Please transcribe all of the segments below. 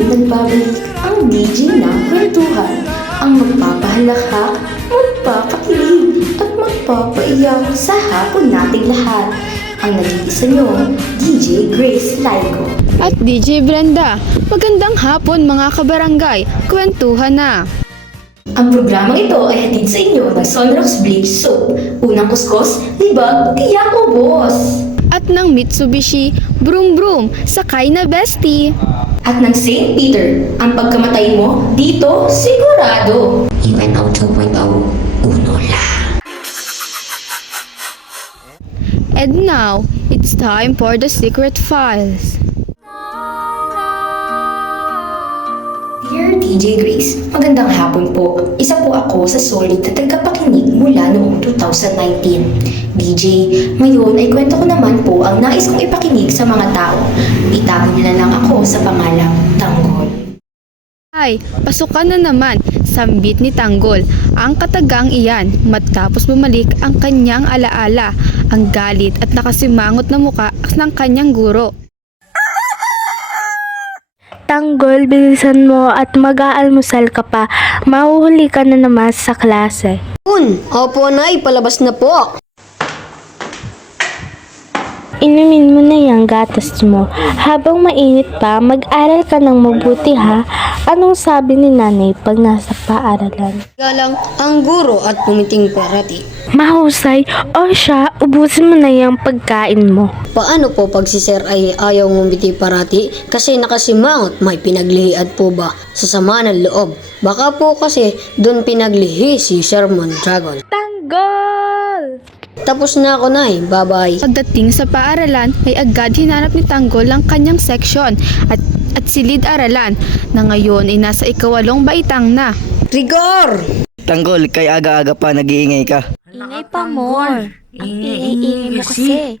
Muling nagbabalik ang DJ ng kwentuhan, ang magpapahalakak, magpapakilig at magpapaiyak sa hapon nating lahat. Ang nag-iisa niyong DJ Grace Laigo. At DJ Brenda, magandang hapon mga kabarangay, kwentuhan na! Ang programang ito ay hatid sa inyo ng Sunrocks Bleach Soap. Unang kuskos, libag, tiyak ubos. At ng Mitsubishi, Broom Broom, sakay na bestie! At ng St. Peter, ang pagkamatay mo, dito sigurado. UNO 2.0, uno lang. And now, it's time for the Secret Files. Dear DJ Grace, magandang hapon po. Isa po ako sa solid na tagapakinig mula noong 2019. DJ, ngayon ay kwento ko naman po ang nais kong ipakinig sa mga tao. Itago niyo na lang ako sa pangalang Tanggol. Ay, pasukan na naman, sambit ni Tanggol. Ang katagang iyan, matapos bumalik ang kanyang alaala, ang galit at nakasimangot na muka ng kanyang guro. Tanggol, bilisan mo at mag-aalmusal ka pa. Mahuhuli ka na naman sa klase. Opo, Nay. Palabas na po. Inumin mo na yung gatas mo. Habang mainit pa, mag-aral ka ng mabuti ha. Anong sabi ni nanay pag nasa paaralan? Galang ang guro at pumiting parati. Mahusay, o siya, ubusin mo na yung pagkain mo. Paano po pag si Sir ay ayaw ngumiti parati? Kasi nakasimangot, may pinaglihian po ba sa sama ng loob? Baka po kasi doon pinaglihi si Sir Mondragon. Tanggol! Tapos na ako, Nay. Bye-bye. Pagdating sa paaralan ay agad hinanap ni Tanggol ang kanyang seksyon at silid-aralan na ngayon ay nasa ikawalong baitang na. Rigor! Tanggol, kay aga-aga pa nag-iingay ka. Ingay pa more. Ang ingay mo kasi.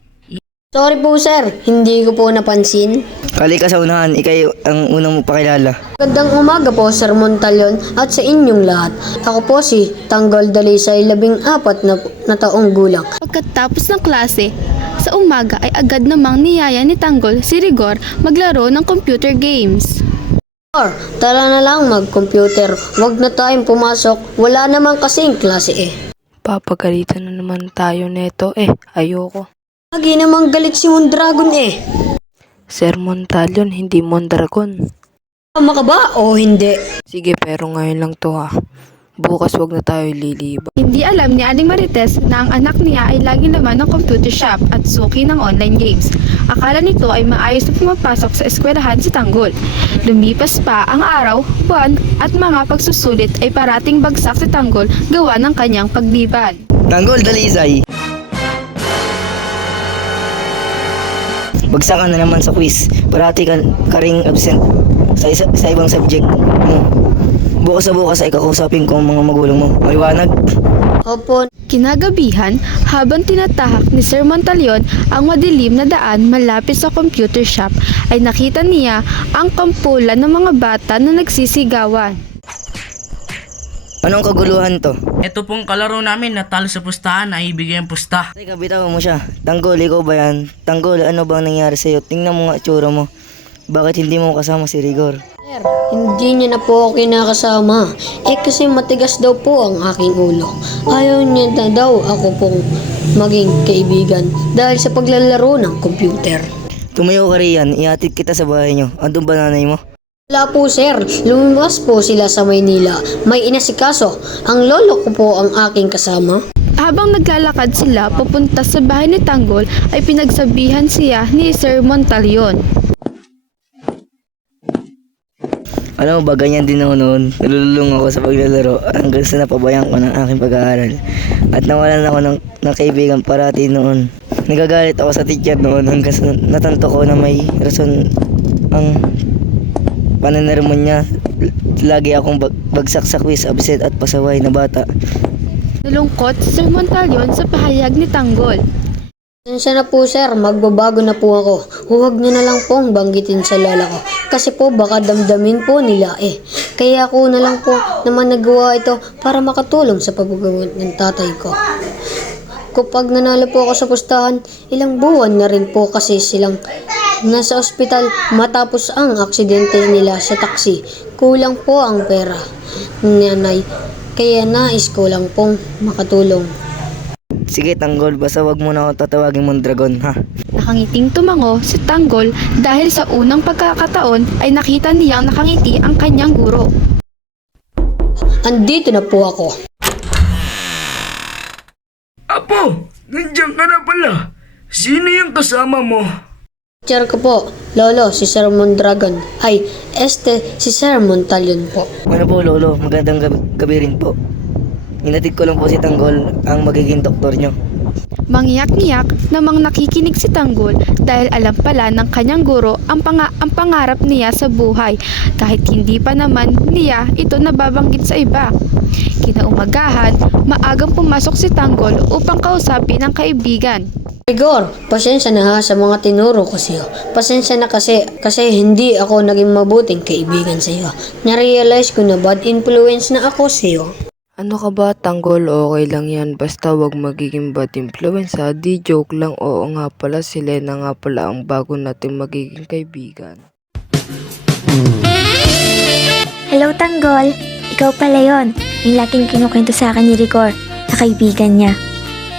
Sorry po, Sir. Hindi ko po napansin. Kali ka sa unahan, ikay ang unang mo pakilala. Magandang umaga po, Sir Montalion, at sa inyong lahat. Ako po si Tanggol Dalisay, 14 na taong gulang. Pagkatapos ng klase, sa umaga ay agad namang niyaya ni Tanggol si Rigor maglaro ng computer games. Or, tara na lang mag-computer. Huwag na tayong pumasok. Wala naman kasing klase eh. Papagalitan na naman tayo neto ayoko. Lagi namang galit si Mondragon eh. Sir Montalion, hindi Mondragon. Tama ka ba o hindi? Sige, pero ngayon lang to ha. Bukas wag na tayo liliba. Hindi alam ni Aling Marites na ang anak niya ay lagi naman ng computer shop at suki ng online games. Akala nito ay maayos na pumapasok sa eskwelahan si Tanggol. Lumipas pa ang araw, buwan at mga pagsusulit ay parating bagsak si Tanggol gawa ng kanyang paglibad. Tanggol, dalisay! Bagsak ka na naman sa quiz. Parati ka ring absent sa ibang subject mo. Bukas sa bukas ay kakausapin ko ang mga magulang mo. Maliwanag? Opo. Kinagabihan, habang tinatahak ni Sir Montalion ang madilim na daan malapit sa computer shop, ay nakita niya ang kampulan ng mga bata na nagsisigawan. Anong kaguluhan to? Ito pong kalaro namin na talo sa pustahan ay ibigay ang pusta. Teka, bitawan mo siya. Tanggol, ikaw ba yan? Tanggol, ano bang nangyari sa'yo? Tingnan mo nga itsura mo. Bakit hindi mo kasama si Rigor? Sir, hindi niya na po ako kinakasama. Kasi matigas daw po ang aking ulo. Ayaw niya na daw ako pong maging kaibigan dahil sa paglalaro ng computer. Tumayo ka riyan, ihatid kita sa bahay nyo. Andun ba nanay mo? Wala po, Sir. Lumabas po sila sa Maynila. May inasikaso. Ang lolo ko po ang aking kasama. Habang naglalakad sila papunta sa bahay ni Tanggol, ay pinagsabihan siya ni Sir Montalion. Alam mo ba, ganyan din ako noon. Nalululong ako sa paglalaro hanggang sa napabayaan ko ng aking pag-aaral. At nawalan ako ng kaibigan parati noon. Nagagalit ako sa teacher noon hanggang sa natanto ko na may rason ang pananarmon niya. Lagi akong bagsak sa quiz, absent at pasaway na bata. Nalungkot si Sir Montalion sa pahayag ni Tanggol. Sensya na po, Sir, magbabago na po ako. Huwag niyo na lang pong banggitin sa lola ko. Kasi po baka damdamin po nila Kaya ako na lang po naman nagawa ito para makatulong sa paggagamot ng tatay ko. Kapag nanalo po ako sa pustahan, ilang buwan na rin po kasi silang nasa ospital matapos ang aksidente nila sa taxi. Kulang po ang pera, nanay. Kaya nais ko lang pong makatulong. Sige Tanggol, basta wag mo na ako tatawagin mong dragon ha. Nakangiting tumango si Tanggol dahil sa unang pagkakataon ay nakita niyang nakangiti ang kanyang guro. Andito na po ako. Apo, nandiyan ka na pala. Sino yung kasama mo? Teacher ko po, Lolo, si Sir Mondragon. Ay, si Sir Montalion po. Ano po lolo, magandang gabi rin po. Hinatid ko lang po si Tanggol, ang magiging doktor nyo. Mangyak-ngiyak namang nakikinig si Tanggol dahil alam pala ng kanyang guro ang pangarap niya sa buhay kahit hindi pa naman niya ito nababanggit sa iba. Kinaumagahan, maagang pumasok si Tanggol upang kausapin ang kaibigan. Rigor, pasensya na ha sa mga tinuro ko sa'yo. Pasensya na kasi hindi ako naging mabuting kaibigan sa'yo. Narealize ko na bad influence na ako sa'yo. Ano ka ba, Tanggol? Okay lang yan. Basta wag magiging bad influence ha. Di joke lang. Oo nga pala, si Lena nga pala ang bago natin magiging kaibigan. Hello, Tanggol. Ikaw pala yon. Yung laging kinukwento sa akin ni Rigor na kaibigan niya.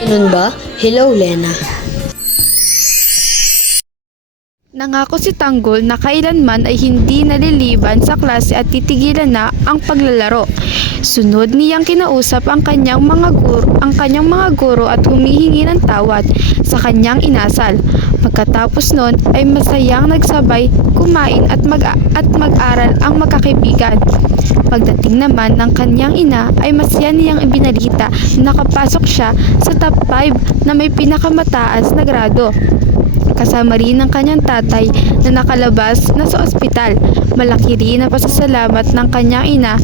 Ganun ba? Hello, Lena. Nangako si Tanggol na kailanman ay hindi naliliban sa klase at titigilan na ang paglalaro. Sunod niyang kinausap ang kanyang mga guro at humihingi ng tawad sa kanyang inasal. Pagkatapos nun ay masayang nagsabay kumain at mag-aral ang magkakaibigan. Pagdating naman ng kanyang ina ay masaya niyang ibinalita na nakapasok siya sa top 5 na may pinakamataas na grado. Kasama rin ng kanyang tatay na nakalabas na sa ospital. Malaki rin na pasasalamat ng kanyang ina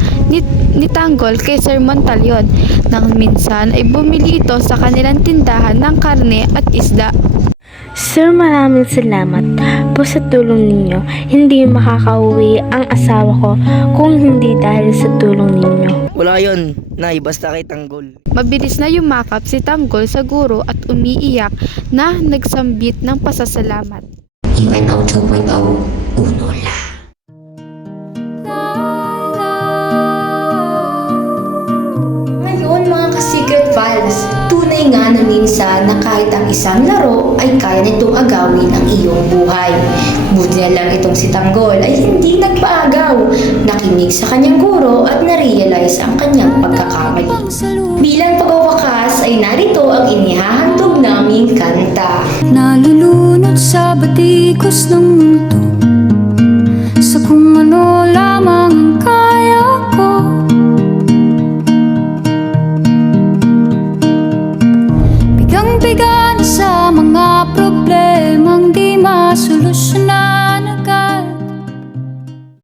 ni Tanggol kay Sir Montalion nang minsan ay bumili ito sa kanilang tindahan ng karne at isda. Sir, maraming salamat po sa tulong ninyo. Hindi makakauwi ang asawa ko kung hindi dahil sa tulong ninyo. Wala yun, Nay, basta kay Tanggol. Mabilis na yumakap si Tanggol sa guro at umiiyak na nagsambit ng pasasalamat. UNO 2.0, uno lang. Ngayon mga ka-Secret Files, tunay nga na minsan na kahit ang isang laro ay kaya nitong agawin ang iyong buhay. Buti na lang itong si Tanggol ay hindi nagpaagaw. Nakinig sa kanyang guro at na-realize ang kanyang pagkakamali. Bilang pagwawakas ay narito ang inihahandog naming kanta. Nalulunod sa batikos ng mundo.